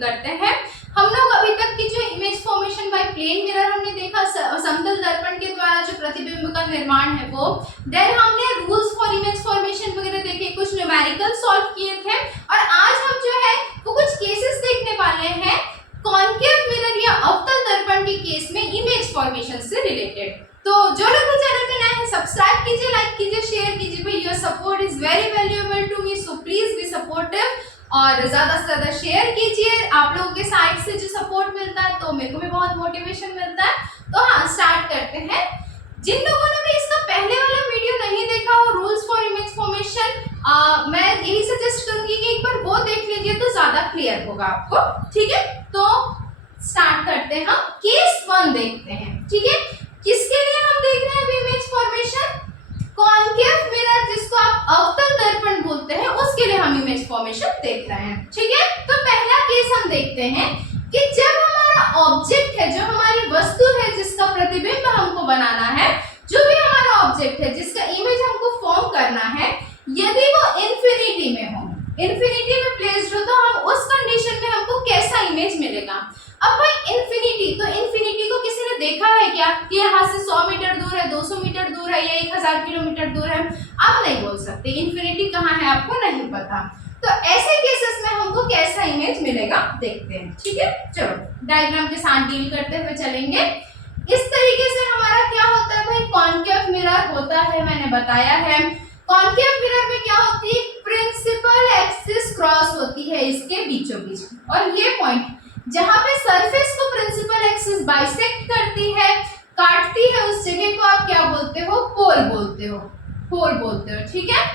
करते हैं। हम लोग अभी तक की जो image formation by plane mirror हमने देखा, समतल दर्पण के द्वारा जो प्रतिबिंब का निर्माण है वो, देन हमने रूल्स फॉर इमेज फॉर्मेशन वगैरह देखे, कुछ न्यूमेरिकल सॉल्व किए थे, और आज हम जो है वो कुछ केसेस देखने वाले हैं कॉनकेव मिरर या अवतल दर्पण के केस में इमेज फॉर्मेशन से रिलेटेड। तो जो लोग चैनल पे नए हैं सब्सक्राइब कीजिए, लाइक कीजिए, शेयर कीजिए भाई, your support is very valuable to me, so please be supportive और ज्यादा से ज्यादा शेयर कीजिए। आप लोगों के साइड से जो सपोर्ट मिलता है तो मेरे को भी बहुत मोटिवेशन मिलता है। तो हाँ, स्टार्ट करते हैं। जिन लोगों ने भी इसका पहले वाला वीडियो नहीं देखा हो, रूल्स फॉर इमेज फॉर्मेशन, मैं यही सजेस्ट करूंगी कि एक बार वो देख लीजिए तो ज्यादा क्लियर होगा आपको। ठीक है, तो स्टार्ट करते हैं। हम केस 1 देखते हैं। ठीक है, किसके लिए हम देख रहे हैं इमेज फॉर्मेशन? कॉनकेव मिरर, जिसको आप अवतल दर्पण बोलते हैं, उसके लिए हम इमेज फॉर्मेशन देख रहे हैं। ठीक है, तो पहला केस हम देखते हैं कि जब हमारा ऑब्जेक्ट है, जो हमारी वस्तु है जिसका प्रतिबिंब हमको बनाना है, जो भी हमारा ऑब्जेक्ट है जिसका इमेज हमको फॉर्म करना है, यदि वो इन्फिनिटी में हो, इन्फिनिटी में प्लेस्ड हो, तो हम उस कंडीशन में हमको कैसा इमेज मिलेगा? अब भाई इन्फिनिटी, तो इन्फिनिटी को किसी ने देखा है क्या कि यहाँ से 100 मीटर दूर है, 200 मीटर दूर है या 1000 किलोमीटर दूर है? आप नहीं बोल सकते इन्फिनिटी कहाँ है, आपको नहीं पता। तो ऐसे केसेस में हमको कैसा इमेज मिलेगा देखते हैं। ठीक है, चलो डायग्राम के साथ डील करते हुए चलेंगे। इस तरीके से हमारा क्या होता है भाई, कॉनकेव मिरर होता है, मैंने बताया है। कॉनकेव मिरर में क्या होती है, प्रिंसिपल एक्सिस क्रॉस होती है इसके बीचों बीच, और ये पॉइंट जहां पे सरफेस को प्रिंसिपल एक्सिस बाइसेक्ट करती है, काटती है, उस जगह को आप क्या बोलते हो? पोल बोलते हो, पोल बोलते हो। ठीक है,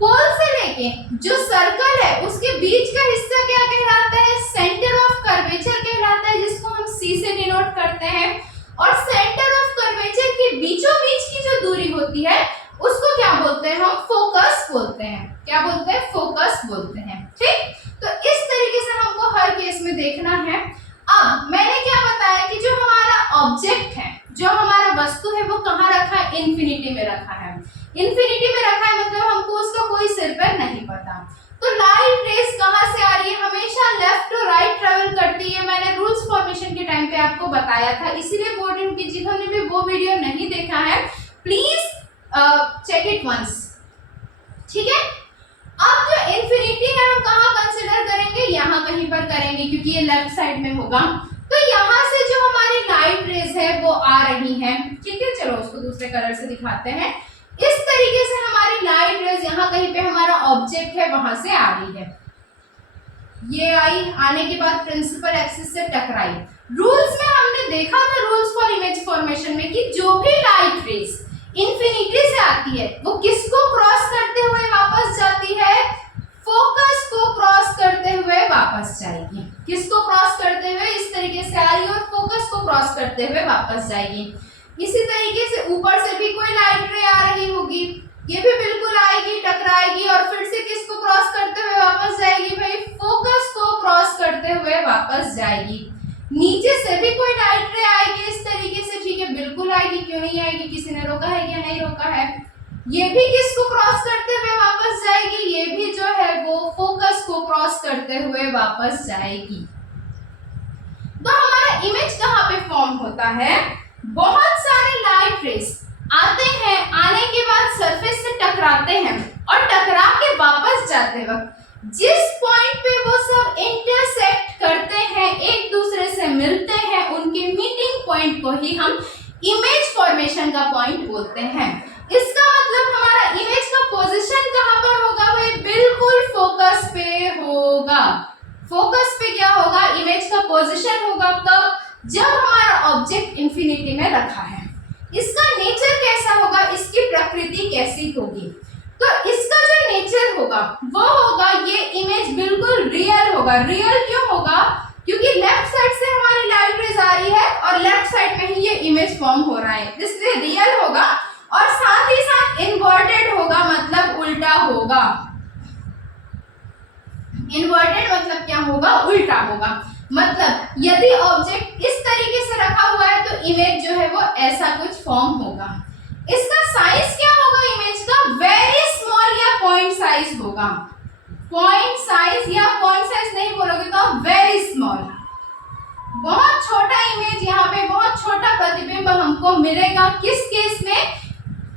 पोल से लेके जो सर्कल है उसके बीच का हिस्सा क्या कहलाता है? सेंटर ऑफ कर्वेचर कहलाता है, जिसको हम सी से डिनोट करते हैं। और सेंटर ऑफ कर्वेचर के बीचों बीच की जो दूरी होती है उसको क्या बोलते हैं? हम फोकस बोलते हैं। क्या बोलते हैं? फोकस बोलते हैं। ठीक, तो इस तरीके से हमको हर केस में देखना है। अब मैंने क्या बताया कि जो हमारा ऑब्जेक्ट है, जो हमारा वस्तु है, वो कहाँ रखा है? इन्फिनिटी में रखा है। इन्फिनिटी में रखा है मतलब हमको उसका कोई सिर पैर नहीं पता। तो लाइट रेस कहाँ से आ रही है? हमेशा लेफ्ट टू राइट ट्रेवल करती है। मैंने रूल्स फॉर्मेशन के टाइम पे आपको बताया था, इसीलिए बोर्ड एंड पीजी जिन्होंने भी वो वीडियो नहीं देखा है, प्लीज चेक इट वंस। ठीक है, अब जो इन्फिनिटी है हम कहाँ कंसिडर करेंगे? यहाँ कहीं पर करेंगे, क्योंकि ये लेफ्ट साइड में होगा। तो यहाँ से जो हमारी लाइट रेज है वो आ रही है। ठीक है, चलो उसको दूसरे कलर से दिखाते हैं। इस तरीके से हमारी लाइट रेज यहाँ कहीं पे हमारा ऑब्जेक्ट है वहां से आ रही है, ये आई, आने के बाद प्रिंसिपल एक्सिस से टकराई। रूल्स में हमने देखा था, रूल्स फॉर इमेज फॉर्मेशन में, कि जो भी लाइट रेज इन्फिनिटी से आती है वो किसको क्रॉस करते हुए वापस जाती है? फोकस को क्रॉस करते हुए वापस जाएगी। किसको क्रॉस करते हुए? इस तरीके से आ रही है और फोकस को क्रॉस करते हुए वापस जाएगी। इसी तरीके से ऊपर से भी कोई लाइट रे आ रही होगी, ये भी बिल्कुल आएगी, टकराएगी और फिर से किसको क्रॉस करते हुए वापस जाएगी? भाई फोकस को क्रॉस करते हुए वापस जाएगी। नीचे से भी कोई लाइट रे आएगी इस तरीके से। ठीक है, बिल्कुल आएगी, क्यों नहीं आएगी? किसी ने रोका है या नहीं रोका है? ये भी किसको क्रॉस करते हुए वापस जाएगी? ये भी जो है वो फोकस को क्रॉस करते हुए वापस जाएगी। तो हमारा इमेज कहाँ पे फॉर्म होता है? बहुत सारे लाइट रेस आते हैं, आने के बाद सरफेस से टकराते हैं और टकरा के वापस जाते वक्त जिस पॉइंट पे वो सब इंटरसेक्ट करते हैं, एक दूसरे से मिलते हैं, उनके मीटिंग पॉइंट को ही हम इमेज फॉर्मेशन का पॉइंट बोलते हैं। इसका मतलब हमारा इमेज का पोजीशन कहाँ पर होगा? भाई बिल्कुल फोकस पे होगा। फोकस पे क्या होगा? इमेज का पोजीशन होगा। कब? जब हमारा ऑब्जेक्ट इन्फिनिटी में रखा है। इसका नेचर कैसा होगा? इसकी प्रकृति कैसी होगी? तो इसका जो नेचर होगा वो होगा, ये इमेज बिल्कुल रियल होगा। रियल क्यों होगा? क्योंकि लेफ्ट साइड से हमारी लाइट रेज आ रही है और लेफ्ट साइड में ही ये इमेज फॉर्म हो रहा है, इसलिए रियल होगा। और साथ ही साथ इन्वर्टेड होगा, मतलब उल्टा होगा। इन्वर्टेड मतलब क्या होगा? उल्टा होगा। मतलब यदि ऑब्जेक्ट इस तरीके से रखा हुआ है तो इमेज जो है वो ऐसा कुछ फॉर्म होगा। इसका साइज क्या होगा? इमेज का वेरी स्मॉल या पॉइंट साइज होगा। पॉइंट साइज, या पॉइंट साइज नहीं बोलोगे तो वेरी स्मॉल, बहुत छोटा इमेज, यहाँ पे बहुत छोटा प्रतिबिंब हमको मिलेगा। किस केस में?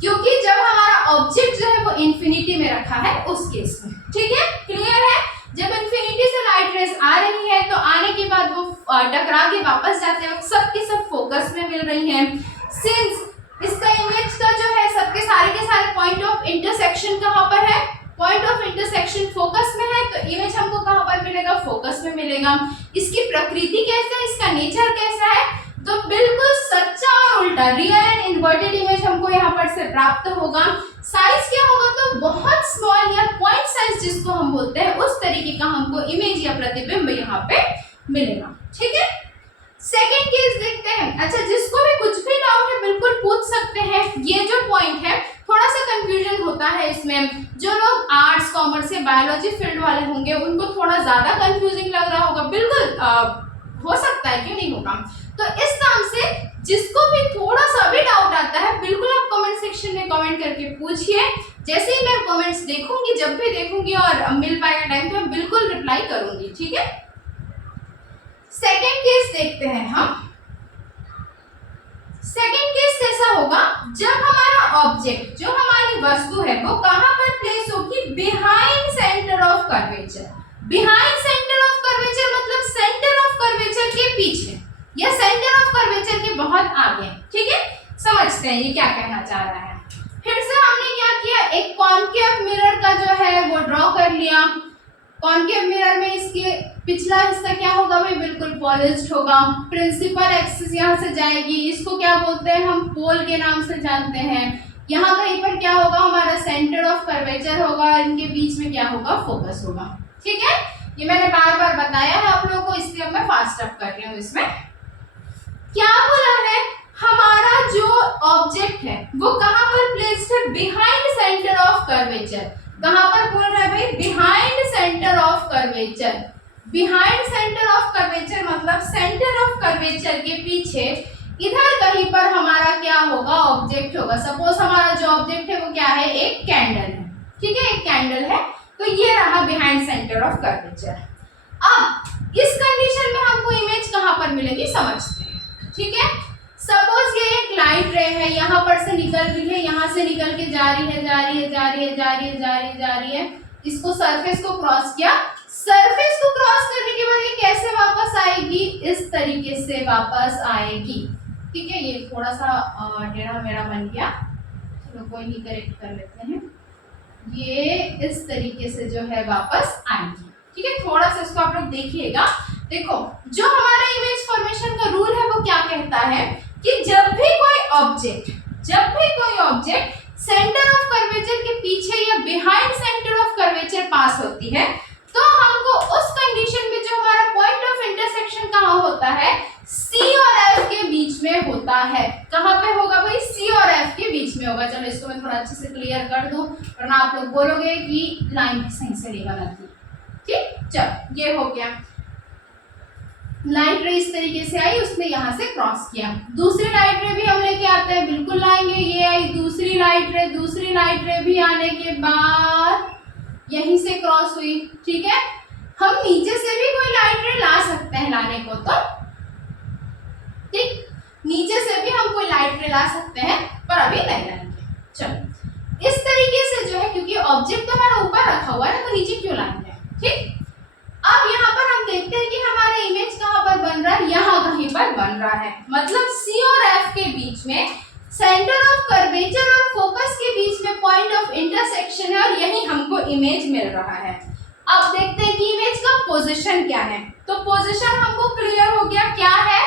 क्योंकि जब हमारा ऑब्जेक्ट जो है वो इंफिनिटी में रखा है उस केस में। ठीक है, क्लियर है? जब इंफिनिटी से लाइट रेज आ रही है तो आने के बाद वो टकरा के वापस जाते वक्त सब के सब फोकस में मिल रही हैं। सिंस इसका इमेज का जो है सबके सारे के सारे पॉइंट ऑफ इंटरसेक्शन कहाँ पर है? पॉइंट ऑफ इंटरसेक्शन फोकस में है, तो इमेज हमको कहाँ पर मिलेगा? फोकस में मिलेगा। इसकी प्रकृति कैसा है, इसका नेचर कैसा है? तो बिल्कुल सच्चा और उल्टा, रियल एंड इन्वर्टेड इमेज हमको यहाँ पर से प्राप्त होगा। साइज क्या होगा? तो बहुत स्मॉल या पॉइंट साइज जिसको हम बोलते हैं उस तरीके का हमको इमेज या प्रतिबिंब यहाँ पे मिलेगा। ठीक है, सेकेंड केस देखते हैं। अच्छा, जिसको भी कुछ भी डाउट है बिल्कुल पूछ सकते हैं। ये जो पॉइंट है थोड़ा सा कंफ्यूजन होता है इसमें, जो लोग आर्ट्स कॉमर्स या बायोलॉजी फील्ड वाले होंगे उनको थोड़ा ज्यादा कंफ्यूजिंग लग रहा होगा। बिल्कुल हो सकता है, क्यों नहीं होगा। तो इस नाम से जिसको भी थोड़ा सा भी डाउट आता है बिल्कुल आप कमेंट सेक्शन में कमेंट करके पूछिए। जैसे ही मैं कमेंट्स देखूंगी, जब भी देखूंगी और मिल पाएगा टाइम तो मैं बिल्कुल रिप्लाई करूंगी। ठीक है, सेकेंड केस देखते हैं हम। सेकेंड केस कैसा होगा? जब हमारा ऑब्जेक्ट, जो हमारी वस्तु है वो कहां पर प्लेस होगी? Behind centre of curvature. Behind centre of curvature मतलब सेंटर ऑफ कर्वेचर के पीछे या सेंटर ऑफ कर्वेचर के बहुत आगे। ठीक है, समझते हैं ये क्या कहना चाह रहा है। फिर से हमने क्या किया, एक कॉन्केव मिरर का जो है वो ड्रॉ कर लिया। कॉन्केव मिरर में इसके पिछला हिस्सा क्या होगा भाई? बिल्कुल पॉलिश्ड होगा। प्रिंसिपल एक्सिस यहाँ से जाएगी, इसको क्या बोलते हैं हम? पोल के नाम से जानते हैं। यहाँ कहीं पर क्या होगा? हमारा सेंटर ऑफ कर्वेचर होगा, इनके बीच में क्या होगा? फोकस होगा। ठीक है, ये मैंने बार बार बताया है आप लोगों को, इसलिए अब मैं फास्ट अप कर रही हूँ। इसमें क्या बोला है? हमारा जो ऑब्जेक्ट है वो कहाँ पर प्लेस्ड है? Behind centre of curvature. कहाँ पर बोल रहा है भाई? Behind centre of curvature. Behind centre of curvature मतलब सेंटर ऑफ कर्वेचर के पीछे इधर कहीं पर हमारा क्या होगा? ऑब्जेक्ट होगा। सपोज हमारा जो ऑब्जेक्ट है वो क्या है? एक कैंडल है। ठीक है, एक कैंडल है, तो ये रहा बिहाइंड सेंटर ऑफ कर्वेचर। अब इस कंडीशन में हमको इमेज कहाँ पर मिलेगी समझते हैं। ठीक है, सपोज ये एक लाइट रे है, यहाँ पर से निकल रही है, यहाँ से निकल के जा रही है, जा रही है, जा रही है, जा रही है, जा रही है, जा रही है। इसको सरफेस को क्रॉस किया। सरफेस को क्रॉस करने के बाद ये कैसे वापस आएगी? इस तरीके से वापस आएगी। ठीक है, ये थोड़ा सा टेढ़ा मेढ़ा बन गया, चलो कोई नहीं, करेक्ट कर लेते हैं। ये इस तरीके से जो है वापस आएगी। ठीक है, थोड़ा सा इसको आप लोग देखिएगा। देखो, जो हमारा इमेज फॉर्मेशन का रूल है वो क्या कहता है कि जब भी कोई ऑब्जेक्ट सेंटर ऑफ कर्वेचर के पीछे या बिहाइंड सेंटर ऑफ कर्वेचर पास होती है तो हमको उस कंडीशन में जो हमारा पॉइंट ऑफ इंटरसेक्शन कहाँ होता है? सी और एफ के बीच में होता है। कहाँ पे होगा भाई? सी और एफ के बीच में होगा। चलो इसको मैं थोड़ा अच्छे से क्लियर कर दूं, वरना आप लोग बोलोगे कि लाइन सही से नहीं बनाती। ठीक, चलो ये हो गया। लाइट रे इस तरीके से आई, उसने यहाँ से क्रॉस किया। दूसरी लाइट रे भी हम लेके आते हैं, बिल्कुल लाएंगे। ये आई दूसरी लाइट रे भी आने के बाद यहीं से क्रॉस हुई। ठीक है, हम नीचे से भी कोई लाइट रे ला सकते हैं लाने को, तो ठीक, नीचे से भी हम कोई लाइट रे ला सकते हैं, पर अभी नहीं लाएंगे। चलो इस तरीके से जो है, क्योंकि ऑब्जेक्ट तो हमारा ऊपर रखा हुआ है तो नीचे क्यों लाएंगे। ठीक, अब यहाँ पर हम देखते हैं कि हमारा इमेज कहाँ पर बन रहा है? यहाँ कहीं पर बन रहा है। मतलब सी और एफ के बीच में सेंटर ऑफ कर्वेचर और फोकस के बीच में पॉइंट ऑफ इंटरसेक्शन है और यही हमको इमेज मिल रहा है। अब देखते हैं कि इमेज का पोजीशन क्या है। तो पोजीशन हमको क्लियर हो गया, क्या है?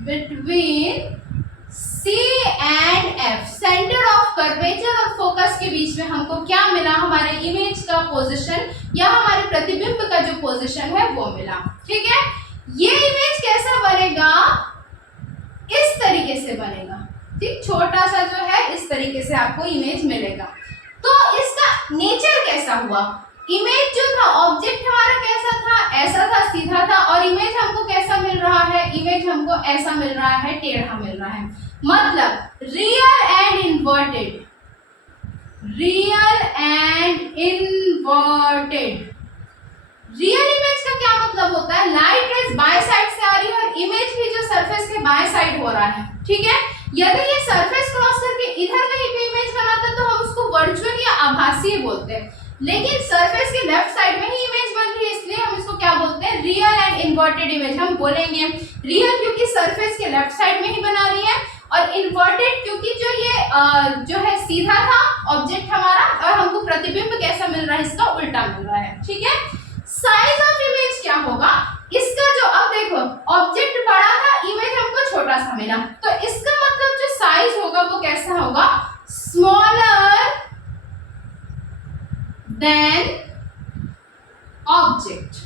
Between C and F, centre of curvature और फोकस के बीच में हमको क्या मिला? हमारे इमेज का पोजीशन या हमारे प्रतिबिंब का जो पोजीशन है वो मिला। ठीक है, ये इमेज कैसा बनेगा? इस तरीके से बनेगा। ठीक, छोटा सा जो है इस तरीके से आपको इमेज मिलेगा। तो इसका नेचर कैसा हुआ? इमेज जो था, ऑब्जेक्ट हमारा कैसा था? ऐसा था, सीधा था। और इमेज हमको कैसा मिल रहा है? इमेज हमको ऐसा मिल रहा है, टेढ़ा मिल रहा है। मतलब real and inverted, real and inverted. Real image का क्या मतलब होता है, लाइट रेज बाएं साइड से आ रही है और इमेज भी जो सरफेस के बाएं साइड हो रहा है, ठीक है। यदि ये सरफेस क्रॉस करके इधर कहीं पे इमेज बनाता है तो हम उसको वर्चुअल या आभासी बोलते हैं, लेकिन सरफेस के लेफ्ट साइड में ही इमेज बन रही है इसलिए हम इसको क्या बोलते हैं, रियल एंड इन्वर्टेड इमेज। हम बोलेंगे रियल क्योंकि सरफेस के लेफ्ट साइड में ही बना रही है, और इन्वर्टेड क्योंकि जो ये जो है सीधा था ऑब्जेक्ट हमारा और हमको प्रतिबिंब कैसा मिल रहा है, इसका उल्टा मिल रहा है, ठीक है। साइज ऑफ इमेज क्या होगा, इसका जो, अब देखो ऑब्जेक्ट बड़ा था, इमेज हमको छोटा सा मिला, तो इसका मतलब जो साइज होगा वो कैसा होगा, स्मॉलर देन ऑब्जेक्ट।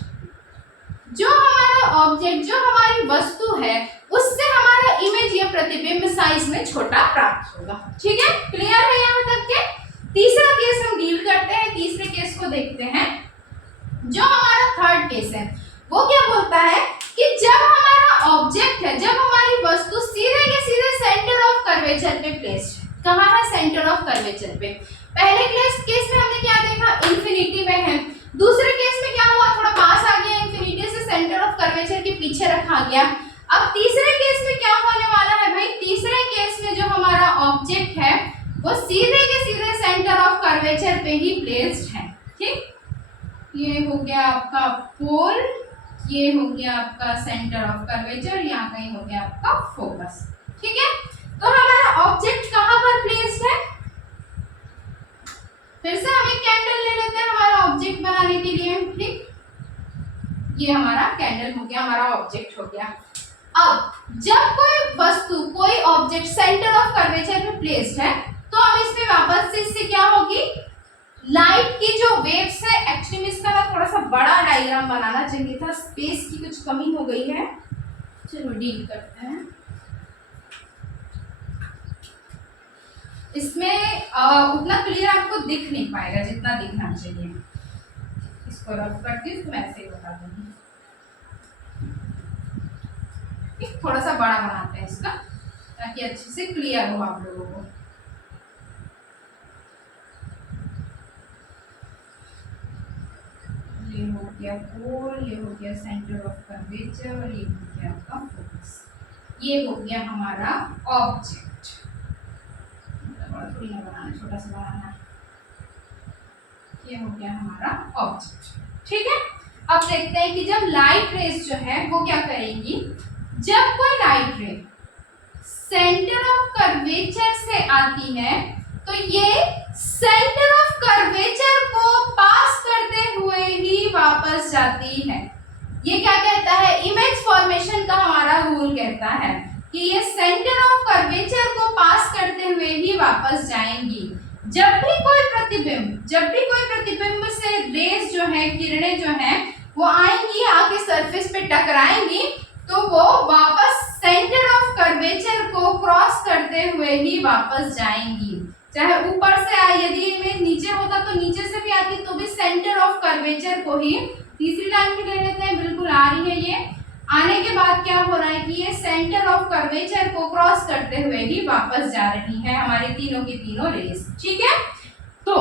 जो हमारा ऑब्जेक्ट, जो हमारी वस्तु है, उससे हमारा इमेज या प्रतिबिंब साइज में छोटा प्राप्त होगा, ठीक है। क्लियर है यहाँ तक के। तीसरा केस हम डील करते हैं, तीसरे केस को देखते हैं। जो हमारा थर्ड केस है वो क्या बोलता है कि जब हमारा ऑब्जेक्ट है, जब हमारी वस्तु सीधे के सीधे सेंटर ऑफ कर्वेचर पे प्लेस्ड है। कहाँ है, सेंटर ऑफ कर्वेचर पे। पहले केस में हमने क्या देखा, इंफिनिटी में है। दूसरे केस में क्या हुआ, थोड़ा पास आ गया, इंफिनिटी से सेंटर ऑफ कर्वेचर के पीछे रखा गया। अब तीसरे केस में क्या होने वाला है भाई, तीसरे केस में जो हमारा ऑब्जेक्ट है वो सीधे के सीधे सेंटर ऑफ कर्वेचर पे ही प्लेस्ड है, ठीक। ये हो गया आपका पोल, ये हो गया आपका सेंटर ऑफ कर्वेचर, यहाँ कहीं हो गया आपका फोकस, ठीक है। तो हमारा ऑब्जेक्ट कहाँ पर प्लेस्ड है, फिर से हम एक कैंडल ले लेते हैं हमारा ऑब्जेक्ट बनाने के लिए, ठीक। ये हमारा कैंडल हो गया, हमारा ऑब्जेक्ट हो गया। अब जब कोई वस्तु, कोई ऑब्जेक्ट सेंटर ऑफ कर्वेचर पे प्लेस्ड है तो अब इसमें वापस से इससे क्या होगी, लाइट की जो वेव्स है, एक्चुअली इसका ना थोड़ा सा बड़ा डायग्राम बनाना चाहिए था, स्पेस की कुछ कमी हो गई है, चलो डील करते हैं। इसमें उतना क्लियर आपको दिख नहीं पाएगा जितना दिखना चाहिए, इसको रफ करके इसको ऐसे ही बता दूंगी। थोड़ा सा बड़ा बनाते हैं इसका ताकि अच्छे से क्लियर हो आप लोगों को। ये हो गया पोल, ये हो गया सेंटर ऑफ कर्वेचर और ये हो गया आपका फोकस। ये हो गया हमारा ऑब्जेक्ट। बड़ा थोड़ी ना बनाना, छोटा सा बनाना। ये हो गया हमारा ऑब्जेक्ट, ठीक है। अब देखते हैं कि जब लाइट रेज जो है वो क्या करेंगी, जब कोई लाइट रे सेंटर ऑफ कर्वेचर से आती है तो ये सेंटर ऑफ कर्वेचर को पास करते हुए ही वापस जाती है। ये क्या कहता है, इमेज फॉर्मेशन का हमारा रूल कहता है कि ये सेंटर ऑफ कर्वेचर को पास करते हुए ही वापस जाएंगी। जब भी कोई प्रतिबिंब से रेज जो है, किरणें जो है वो आएंगी, आके सरफेस पे टकराएंगी तो वो वापस सेंटर ऑफ कर्वेचर को क्रॉस करते हुए ही वापस जाएंगी। चाहे ऊपर से आए, यदि इमेज नीचे होता तो नीचे से भी आती तो भी सेंटर ऑफ कर्वेचर को ही, तीसरी लाइन में ले लेते हैं, बिल्कुल आ रही है। ये आने के बाद क्या हो रहा है कि ये सेंटर ऑफ कर्वेचर को क्रॉस करते हुए ही वापस जा रही है हमारे तीनों की तीनों रेस, ठीक है। तो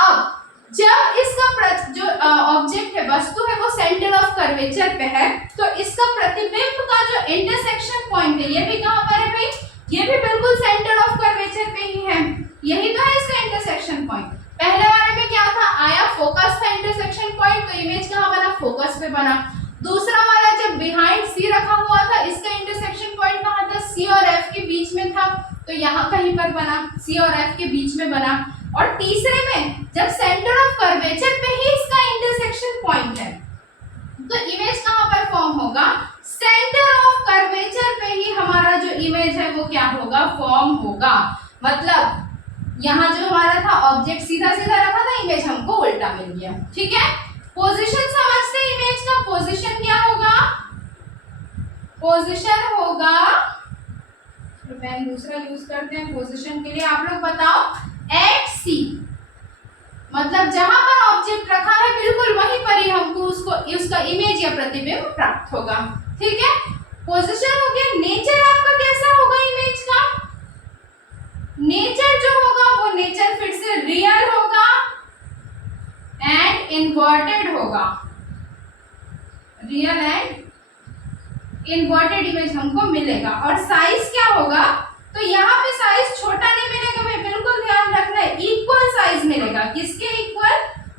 अब जब इसका जो ऑब्जेक्ट है, वस्तु है, वो सेंटर ऑफ कर्वेचर पे है तो इसका प्रतिबिंब का जो इंटरसेक्शन पॉइंट है ये भी कहाँ पर है भाई, ये भी बिल्कुल सेंटर ऑफ कर्वेचर पे ही है। यही तो है इसका इंटरसेक्शन पॉइंट। पहले वाले में क्या था, आया फोकस था इंटरसेक्शन पॉइंट, तो इमेज कहाँ बना, फोकस पे बना। दूसरा वाला जब बिहाइंड सी रखा हुआ था, इसका इंटरसेक्शन पॉइंट कहाँ था, सी और एफ के बीच में था, तो यहाँ कहीं पर बना, सी और एफ के बीच में बना। और तीसरे में जब सेंटर ऑफ कर्वेचर पे ही इसका इंटरसेक्शन पॉइंट है तो इमेज कहाँ पर फॉर्म होगा, सेंटर ऑफ कर्वेचर पे ही हमारा जो इमेज है वो क्या होगा, फॉर्म होगा। मतलब यहाँ जो हमारा था ऑब्जेक्ट सीधा सीधा रखा था, इमेज हमको उल्टा मिल गया, ठीक है। पोजीशन समझते, इमेज का पोजीशन क्या होगा, पोजीशन होगा, पेन दूसरा यूज करते हैं पोजीशन के लिए। आप लोग बताओ, एट सी, मतलब जहां पर ऑब्जेक्ट रखा है बिल्कुल वहीं पर ही हमको उसका इमेज या प्रतिबिंब प्राप्त होगा, ठीक है। पोजीशन हो गया। नेचर आपका कैसा होगा इमेज का, नेचर जो होगा वो नेचर फिर से रियल होगा एंड इन्वर्टेड होगा, रियल एंड इन्वर्टेड इमेज हमको मिलेगा। और साइज क्या होगा, तो यहाँ पे साइज छोटा नहीं मिलेगा भाई, बिल्कुल ध्यान रखना है, इक्वल साइज मिलेगा। किसके इक्वल,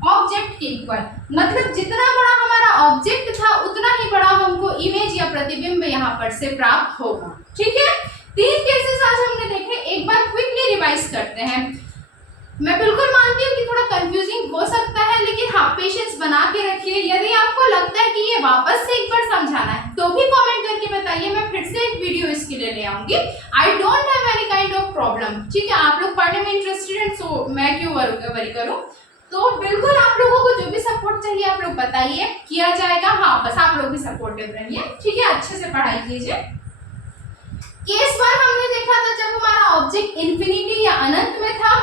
ऑब्जेक्ट के इक्वल। मतलब जितना बड़ा हमारा ऑब्जेक्ट था उतना ही बड़ा हमको इमेज या प्रतिबिंब यहाँ पर से प्राप्त होगा। ठीक है, 3 केसेस आज हमने देखे, एक बार क्विकली रिवाइज करते हैं। मैं बिल्कुल मानती हूँ कि थोड़ा कंफ्यूजिंग हो सकता है, लेकिन हाँ पेशेंस बना के रखिए। यदि आपको लगता है कि ये वापस से एक बार समझाना है तो भी कमेंट करके बताइए, मैं फिर से एक वीडियो इसके लिए ले आऊंगी। I don't have any kind of problem. ठीक है, आप लोग पढ़ने में इंटरेस्टेड हैं, सो मैं क्यों वरी करूँ। तो बिल्कुल आप लोगों को जो भी सपोर्ट चाहिए आप लोग बताइए, किया जाएगा। हाँ बस आप लोग भी सपोर्टिव रहिए। ठीक है, अच्छे से पढ़ाई कीजिए। केस 1 हमने देखा था जब हमारा ऑब्जेक्ट इंफिनिटी या अनंत में था,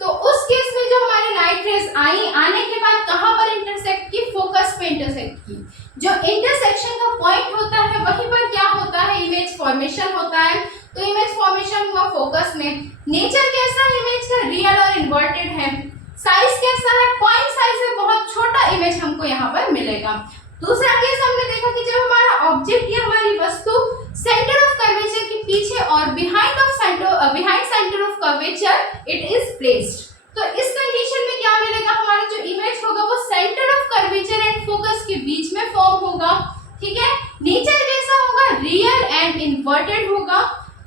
तो उस केस में जो हमारी लाइट रेज आई, आने के बाद कहां पर इंटरसेक्ट की, फोकस पे इंटरसेक्ट की। जो इंटरसेक्शन का पॉइंट होता है वहीं पर क्या होता है, इमेज फॉर्मेशन होता है। तो इमेज फॉर्मेशन हुआ फोकस में। नेचर कैसा है इमेज का, रियल और इन्वर्टेड है। साइज कैसा है, पॉइंट साइज है, बहुत छोटा इमेज हमको यहाँ पर मिलेगा। दूसरा केस हमने देखा कि जब हमारा ऑब्जेक्ट या हमारी वस्तु सेंटर ऑफ कर्वेचर के पीछे और behind centre of curvature it is placed. तो इस कंडीशन में क्या मिलेगा, हमारा जो इमेज होगा वो centre of curvature and focus के बीच में फॉर्म होगा। ठीक है, नेचर कैसा होगा, रियल एंड इन्वर्टेड होगा।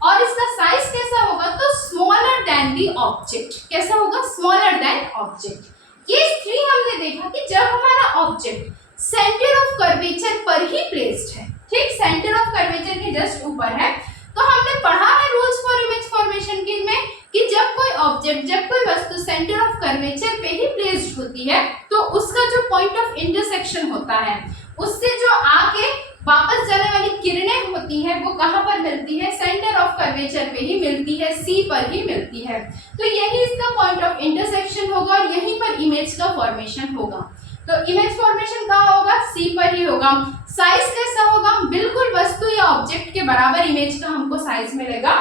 और इसका साइज कैसा होगा, तो स्मॉलर देन द ऑब्जेक्ट। कैसा होगा, स्मॉलर देन ऑब्जेक्ट। केस 3 हमने देखा कि जब हमारा ऑब्जेक्ट सेंटर ऑफ कर्वेचर पर ही प्लेस्ड है, ठीक, सेंटर ऑफ कर्वेचर के जस्ट ऊपर है। तो हमने पढ़ा है रूल्स फॉर इमेज फॉर्मेशन के में कि जब कोई ऑब्जेक्ट, जब कोई वस्तु सेंटर ऑफ कर्वेचर पे ही प्लेस्ड होती है तो उसका जो पॉइंट ऑफ इंटरसेक्शन होता है, उससे जो आके वापस जाने वाली किरणें होती है वो कहाँ पर मिलती है, सेंटर ऑफ कर्वेचर पे ही मिलती है, सी पर ही मिलती है। तो यही इसका पॉइंट ऑफ इंटरसेक्शन होगा और यहीं पर इमेज का फॉर्मेशन होगा। तो इमेज फॉर्मेशन कहाँ होगा, सी पर ही होगा। साइज कैसा होगा, बिल्कुल वस्तु या ऑब्जेक्ट के बराबर इमेज का हमको साइज मिलेगा।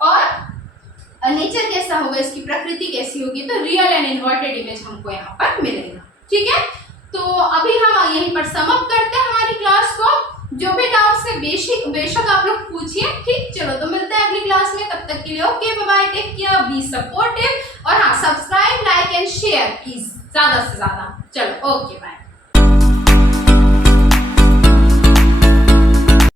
और नेचर कैसा होगा, इसकी प्रकृति कैसी होगी, तो रियल एंड इन्वर्टेड इमेज हमको यहाँ पर मिलेगा। ठीक है, तो अभी हम यहीं पर समअप करते हैं हमारी क्लास को। जो भी डाउट से बेशक आप लोग पूछिए। ठीक, चलो तो मिलते हैं अगली क्लास में, तब तक के लिए okay, bye bye, take care, be supportive. और हाँ, subscribe, like and share please ज्यादा से ज्यादा। चलो ओके बाय।